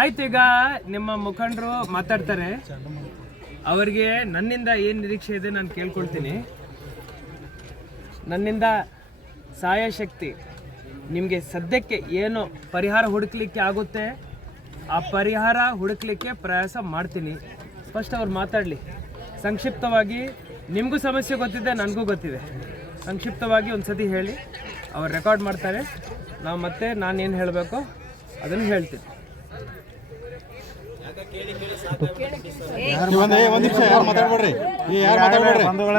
ಆಯ್ತು, ಈಗ ನಿಮ್ಮ ಮುಖಂಡರು ಮಾತಾಡ್ತಾರೆ, ಅವರಿಗೆ ನನ್ನಿಂದ ಏನು ನಿರೀಕ್ಷೆ ಇದೆ ನಾನು ಕೇಳ್ಕೊಳ್ತೀನಿ. ನನ್ನಿಂದ ಸಹಾಯ ಶಕ್ತಿ ನಿಮಗೆ ಸದ್ಯಕ್ಕೆ ಏನು ಪರಿಹಾರ ಹುಡುಕ್ಲಿಕ್ಕೆ ಆಗುತ್ತೆ ಆ ಪರಿಹಾರ ಹುಡುಕ್ಲಿಕ್ಕೆ ಪ್ರಯಾಸ ಮಾಡ್ತೀನಿ. ಫಸ್ಟ್ ಅವ್ರು ಮಾತಾಡಲಿ ಸಂಕ್ಷಿಪ್ತವಾಗಿ. ನಿಮಗೂ ಸಮಸ್ಯೆ ಗೊತ್ತಿದೆ, ನನಗೂ ಗೊತ್ತಿದೆ. ಸಂಕ್ಷಿಪ್ತವಾಗಿ ಒಂದು ಸತಿ ಹೇಳಿ, ಅವ್ರು ರೆಕಾರ್ಡ್ ಮಾಡ್ತಾರೆ. ನಾವು ಮತ್ತೆ ನಾನೇನು ಹೇಳಬೇಕು ಅದನ್ನು ಹೇಳ್ತೀನಿ.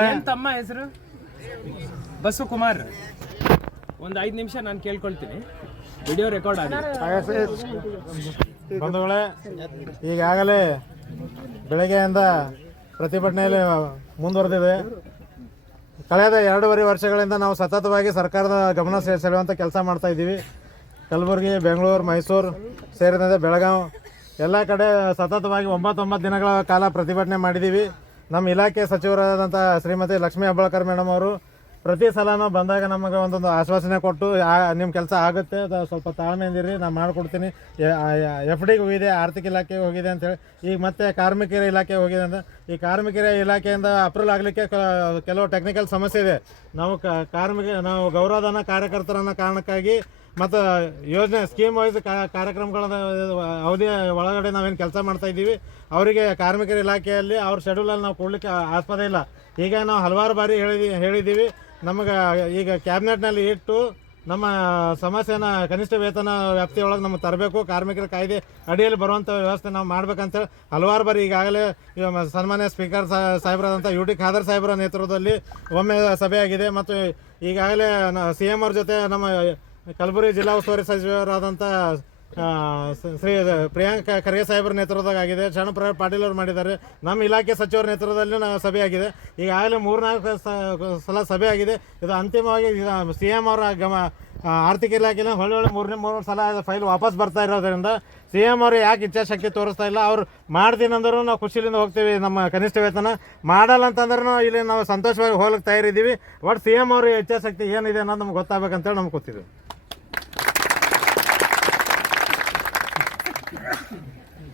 ಏನು ತಮ್ಮ ಹೆಸರು? ಬಸು ಕುಮಾರ್. ಒಂದು 5 ನಿಮಿಷ ನಾನು ಕೇಳ್ಕೊಳ್ತೀನಿ, ವಿಡಿಯೋ ರೆಕಾರ್ಡ್ ಆಗಿದೆ. ಬಂಧುಗಳೇ, ಈಗಾಗಲೇ ಬೆಳಗ್ಗೆಯಿಂದ ಪ್ರತಿಭಟನೆಯಲ್ಲಿ ಮುಂದುವರೆದಿದೆ. ಕಳೆದ 2.5 ವರ್ಷಗಳಿಂದ ನಾವು ಸತತವಾಗಿ ಸರ್ಕಾರದ ಗಮನ ಸೆಳೆಯುವಂಥ ಕೆಲಸ ಮಾಡ್ತಾ ಇದ್ದೀವಿ. ಕಲಬುರಗಿ, ಬೆಂಗಳೂರು, ಮೈಸೂರು ಸೇರಿದಂತೆ ಬೆಳಗಾವಿ ಎಲ್ಲ ಕಡೆ ಸತತವಾಗಿ 9 ದಿನಗಳ ಕಾಲ ಪ್ರತಿಭಟನೆ ಮಾಡಿದ್ದೀವಿ. ನಮ್ಮ ಇಲಾಖೆ ಸಚಿವರಾದಂಥ ಶ್ರೀಮತಿ ಲಕ್ಷ್ಮೀ ಹೆಬ್ಬಾಳ್ಕರ್ ಮೇಡಮ್ ಅವರು ಪ್ರತಿ ಸಲನೂ ಬಂದಾಗ ನಮಗೆ ಒಂದೊಂದು ಆಶ್ವಾಸನೆ ಕೊಟ್ಟು ನಿಮ್ಮ ಕೆಲಸ ಆಗುತ್ತೆ, ಸ್ವಲ್ಪ ತಾಳ್ಮೆಯಿಂದಿರಿ, ನಾನು ಮಾಡಿಕೊಡ್ತೀನಿ. FDಗೆ ಹೋಗಿದೆ, ಆರ್ಥಿಕ ಇಲಾಖೆಗೆ ಹೋಗಿದೆ ಅಂತೇಳಿ, ಈಗ ಮತ್ತೆ ಕಾರ್ಮಿಕರ ಇಲಾಖೆ ಹೋಗಿದೆ ಅಂತ. ಈ ಕಾರ್ಮಿಕರ ಇಲಾಖೆಯಿಂದ ಅಪ್ರೂವಲ್ ಆಗಲಿಕ್ಕೆ ಕೆಲವು ಟೆಕ್ನಿಕಲ್ ಸಮಸ್ಯೆ ಇದೆ. ನಾವು ಗೌರವಧನ ಕಾರ್ಯಕರ್ತರನ್ನ ಕಾರಣಕ್ಕಾಗಿ ಮತ್ತು ಯೋಜನೆ ಸ್ಕೀಮ್ ವೈಸ್ ಕಾರ್ಯಕ್ರಮಗಳ ಅವಧಿ ಒಳಗಡೆ ನಾವೇನು ಕೆಲಸ ಮಾಡ್ತಾ ಇದ್ದೀವಿ. ಅವರಿಗೆ ಕಾರ್ಮಿಕರ ಇಲಾಖೆಯಲ್ಲಿ ಅವ್ರ ಶೆಡ್ಯೂಲಲ್ಲಿ ನಾವು ಕೊಡಲಿಕ್ಕೆ ಆಸ್ಪದ ಇಲ್ಲ. ಈಗ ನಾವು ಹಲವಾರು ಬಾರಿ ಹೇಳಿದ್ದೀವಿ. ನಮಗೆ ಈಗ ಕ್ಯಾಬಿನೆಟ್ನಲ್ಲಿ ಇಟ್ಟು ನಮ್ಮ ಸಮಸ್ಯೆನ ಕನಿಷ್ಠ ವೇತನ ವ್ಯಾಪ್ತಿಯೊಳಗೆ ನಮಗೆ ತರಬೇಕು, ಕಾರ್ಮಿಕರ ಕಾಯ್ದೆ ಅಡಿಯಲ್ಲಿ ಬರುವಂಥ ವ್ಯವಸ್ಥೆ ನಾವು ಮಾಡ್ಬೇಕಂತೇಳಿ ಹಲವಾರು ಬಾರಿ ಈಗಾಗಲೇ ಸನ್ಮಾನ್ಯ ಸ್ಪೀಕರ್ ಸಾಹೇಬರಾದಂಥ UT ಖಾದರ್ ಸಾಹೇಬರ ನೇತೃತ್ವದಲ್ಲಿ ಒಮ್ಮೆ ಸಭೆಯಾಗಿದೆ. ಮತ್ತು ಈಗಾಗಲೇ CM ಅವ್ರ ಜೊತೆ ನಮ್ಮ ಕಲಬುರಗಿ ಜಿಲ್ಲಾ ಉಸ್ತುವಾರಿ ಸಚಿವರಾದಂಥ ಶ್ರೀ ಪ್ರಿಯಾಂಕ್ ಖರ್ಗೆ ಸಾಹೇಬರ ನೇತೃತ್ವದಾಗ ಆಗಿದೆ. ಶರಣಪ್ರಸಾದ್ ಪಾಟೀಲ್ ಅವರು ಮಾಡಿದ್ದಾರೆ. ನಮ್ಮ ಇಲಾಖೆ ಸಚಿವರ ನೇತೃತ್ವದಲ್ಲಿ ಸಭೆಯಾಗಿದೆ. ಈಗಾಗಲೇ 3-4 ಸಲ ಸಭೆ ಆಗಿದೆ. ಇದು ಅಂತಿಮವಾಗಿ CM ಅವರ ಆರ್ಥಿಕ ಇಲಾಖೆನ ಹೊಳ್ಳಿ 3 ಸಲ ಫೈಲ್ ವಾಪಸ್ ಬರ್ತಾ ಇರೋದ್ರಿಂದ CM ಅವರು ಯಾಕೆ ಇಚ್ಛಾಶಕ್ತಿ ತೋರಿಸ್ತಾ ಇಲ್ಲ? ಅವ್ರು ಮಾಡ್ತೀನಿ ಅಂದರೂ ನಾವು ಖುಷಿಲಿಂದ ಹೋಗ್ತೀವಿ. ನಮ್ಮ ಕನಿಷ್ಠ ವೇತನ ಮಾಡಲ್ಲ ಅಂತಂದ್ರೂ ಇಲ್ಲಿ ನಾವು ಸಂತೋಷವಾಗಿ ಹೋಗ್ಲಿಕ್ಕೆ ತಯಾರಿದ್ದೀವಿ. ಬಟ್ CM ಅವ್ರ ಇಚ್ಛಾಶಕ್ತಿ ಏನಿದೆ ಅನ್ನೋದು ನಮ್ಗೆ ಗೊತ್ತಾಗಬೇಕಂತೇಳಿ ನಮ್ಗೆ ಗೊತ್ತಿದೆ.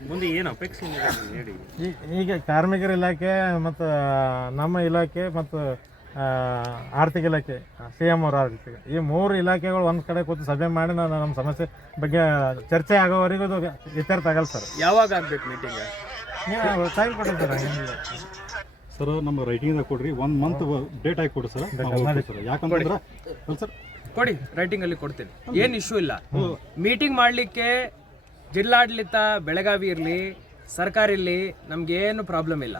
ಮುಂದೆ ಏನು ಅಪೇಕ್ಷೆ ನೀಡಿ? ಈಗ ಕಾರ್ಮಿಕರ ಇಲಾಖೆ ಮತ್ತು ನಮ್ಮ ಇಲಾಖೆ ಮತ್ತು ಆರ್ಥಿಕ ಇಲಾಖೆ CM ಅವರ ಆರ್ಥಿಕ, ಈ 3 ಇಲಾಖೆಗಳು ಒಂದು ಕಡೆ ಕೂತು ಸಭೆ ಮಾಡಿ ನಮ್ಮ ಸಮಸ್ಯೆ ಬಗ್ಗೆ ಚರ್ಚೆ ಆಗೋವರೆಗೂ ಇತ್ಯರ್ಥ ಆಗಲ್ಲ ಸರ್. ಯಾವಾಗ ಆಗಬೇಕು ಮೀಟಿಂಗ್? ಟೈಮ್ ಕೊಟ್ಟಿದ್ದಾರೆ ಸರ್. ನಮ್ಮ ರೈಟಿಂಗ್ ಕೊಡ್ರಿ, 1 ಮಂತ್ ಡೇಟ್ ಆಗಿ ಕೊಡಿ ಸರ್. ಯಾಕಂದ್ರೆ ಸರ್ ಕೊಡಿ, ರೈಟಿಂಗಲ್ಲಿ ಕೊಡ್ತೀನಿ, ಏನು ಇಶ್ಯೂ ಇಲ್ಲ. ಮೀಟಿಂಗ್ ಮಾಡಲಿಕ್ಕೆ ಜಿಲ್ಲಾಡಳಿತ ಬೆಳಗಾವಿ ಇರಲಿ, ಸರ್ಕಾರ ಇರಲಿ, ನಮಗೇನು ಪ್ರಾಬ್ಲಮ್ ಇಲ್ಲ.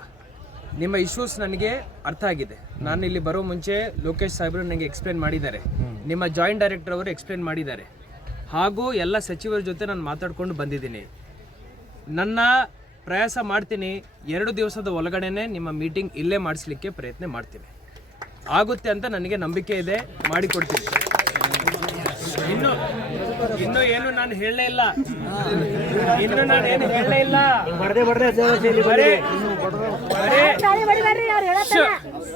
ನಿಮ್ಮ ಇಶ್ಯೂಸ್ ನನಗೆ ಅರ್ಥ ಆಗಿದೆ. ನಾನು ಇಲ್ಲಿ ಬರೋ ಮುಂಚೆ ಲೋಕೇಶ್ ಸಾಹೇಬರು ನನಗೆ ಎಕ್ಸ್ಪ್ಲೇನ್ ಮಾಡಿದ್ದಾರೆ, ನಿಮ್ಮ ಜಾಯಿಂಟ್ ಡೈರೆಕ್ಟರ್ ಅವರು ಎಕ್ಸ್ಪ್ಲೇನ್ ಮಾಡಿದ್ದಾರೆ, ಹಾಗೂ ಎಲ್ಲ ಸಚಿವರ ಜೊತೆ ನಾನು ಮಾತಾಡ್ಕೊಂಡು ಬಂದಿದ್ದೀನಿ. ನನ್ನ ಪ್ರಯಾಸ ಮಾಡ್ತೀನಿ, 2 ದಿವಸದ ಒಳಗಡೆನೆ ನಿಮ್ಮ ಮೀಟಿಂಗ್ ಇಲ್ಲೇ ಮಾಡಿಸ್ಲಿಕ್ಕೆ ಪ್ರಯತ್ನ ಮಾಡ್ತೀನಿ. ಆಗುತ್ತೆ ಅಂತ ನನಗೆ ನಂಬಿಕೆ ಇದೆ, ಮಾಡಿಕೊಡ್ತೀನಿ. ಇನ್ನು ಏನು ನಾನು ಹೇಳಲೇ ಇಲ್ಲ,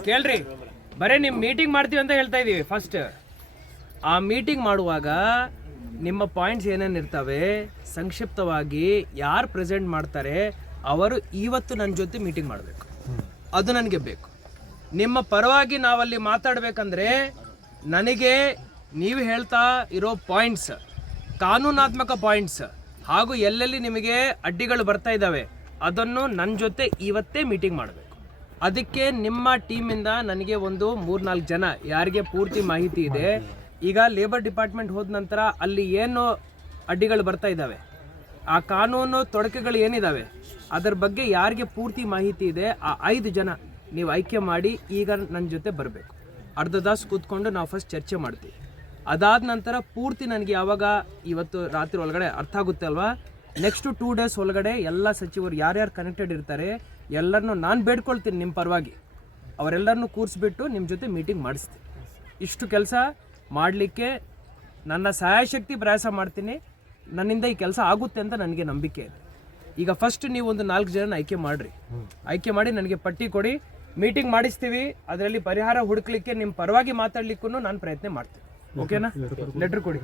ಕೇಳ್ರಿ. ಬರೀ ನಿಮ್ ಮೀಟಿಂಗ್ ಮಾಡ್ತೀವಿ ಅಂತ ಹೇಳ್ತಾ ಇದೀವಿ. ಫಸ್ಟ್ ಆ ಮೀಟಿಂಗ್ ಮಾಡುವಾಗ ನಿಮ್ಮ ಪಾಯಿಂಟ್ಸ್ ಏನೇನು ಇರ್ತವೆ ಸಂಕ್ಷಿಪ್ತವಾಗಿ ಯಾರು ಪ್ರೆಸೆಂಟ್ ಮಾಡ್ತಾರೆ ಅವರು ಇವತ್ತು ನನ್ನ ಜೊತೆ ಮೀಟಿಂಗ್ ಮಾಡಬೇಕು, ಅದು ನನಗೆ ಬೇಕು. ನಿಮ್ಮ ಪರವಾಗಿ ನಾವಲ್ಲಿ ಮಾತಾಡಬೇಕಂದ್ರೆ ನನಗೆ ನೀವು ಹೇಳ್ತಾ ಇರೋ ಪಾಯಿಂಟ್ಸ್, ಕಾನೂನಾತ್ಮಕ ಪಾಯಿಂಟ್ಸ್, ಹಾಗೂ ಎಲ್ಲೆಲ್ಲಿ ನಿಮಗೆ ಅಡ್ಡಿಗಳು ಬರ್ತಾ ಇದ್ದಾವೆ ಅದನ್ನು ನನ್ನ ಜೊತೆ ಇವತ್ತೇ ಮೀಟಿಂಗ್ ಮಾಡಬೇಕು. ಅದಕ್ಕೆ ನಿಮ್ಮ ಟೀಮಿಂದ ನನಗೆ ಒಂದು 3-4 ಜನ ಯಾರಿಗೆ ಪೂರ್ತಿ ಮಾಹಿತಿ ಇದೆ, ಈಗ ಲೇಬರ್ ಡಿಪಾರ್ಟ್ಮೆಂಟ್ ಹೋದ ನಂತರ ಅಲ್ಲಿ ಏನು ಅಡ್ಡಿಗಳು ಬರ್ತಾ ಇದ್ದಾವೆ, ಆ ಕಾನೂನು ತೊಡಕೆಗಳು ಏನಿದ್ದಾವೆ ಅದರ ಬಗ್ಗೆ ಯಾರಿಗೆ ಪೂರ್ತಿ ಮಾಹಿತಿ ಇದೆ ಆ 5 ಜನ ನೀವು ಆಯ್ಕೆ ಮಾಡಿ ಈಗ ನನ್ನ ಜೊತೆ ಬರಬೇಕು. ಅರ್ಧ ತಾಸು ಕೂತ್ಕೊಂಡು ನಾವು ಫಸ್ಟ್ ಚರ್ಚೆ ಮಾಡ್ತೀವಿ. ಅದಾದ ನಂತರ ಪೂರ್ತಿ ನನಗೆ ಯಾವಾಗ ಇವತ್ತು ರಾತ್ರಿ ಒಳಗಡೆ ಅರ್ಥ ಆಗುತ್ತೆ ಅಲ್ವಾ, ನೆಕ್ಸ್ಟ್ 2 ಡೇಸ್ ಒಳಗಡೆ ಎಲ್ಲ ಸಚಿವರು ಯಾರ್ಯಾರು ಕನೆಕ್ಟೆಡ್ ಇರ್ತಾರೆ ಎಲ್ಲರನ್ನೂ ನಾನು ಬೇಡ್ಕೊಳ್ತೀನಿ ನಿಮ್ಮ ಪರವಾಗಿ, ಅವರೆಲ್ಲರನ್ನೂ ಕೂರಿಸ್ಬಿಟ್ಟು ನಿಮ್ಮ ಜೊತೆ ಮೀಟಿಂಗ್ ಮಾಡಿಸ್ತೀನಿ. ಇಷ್ಟು ಕೆಲಸ ಮಾಡಲಿಕ್ಕೆ ನನ್ನ ಸಹಾಯಶಕ್ತಿ ಪ್ರಯಾಸ ಮಾಡ್ತೀನಿ. ನನ್ನಿಂದ ಈ ಕೆಲಸ ಆಗುತ್ತೆ ಅಂತ ನನಗೆ ನಂಬಿಕೆ ಇದೆ. ಈಗ ಫಸ್ಟ್ ನೀವು ಒಂದು 4 ಜನ ಆಯ್ಕೆ ಮಾಡ್ರಿ, ಆಯ್ಕೆ ಮಾಡಿ ನನಗೆ ಪಟ್ಟಿ ಕೊಡಿ, ಮೀಟಿಂಗ್ ಮಾಡಿಸ್ತೀವಿ, ಅದರಲ್ಲಿ ಪರಿಹಾರ ಹುಡುಕ್ಲಿಕ್ಕೆ ನಿಮ್ಮ ಪರವಾಗಿ ಮಾತಾಡ್ಲಿಕ್ಕೂ ನಾನು ಪ್ರಯತ್ನ ಮಾಡ್ತೀನಿ. ಓಕೆನಾ? ಲೆಟ್ರ್ ಕೊಡಿ.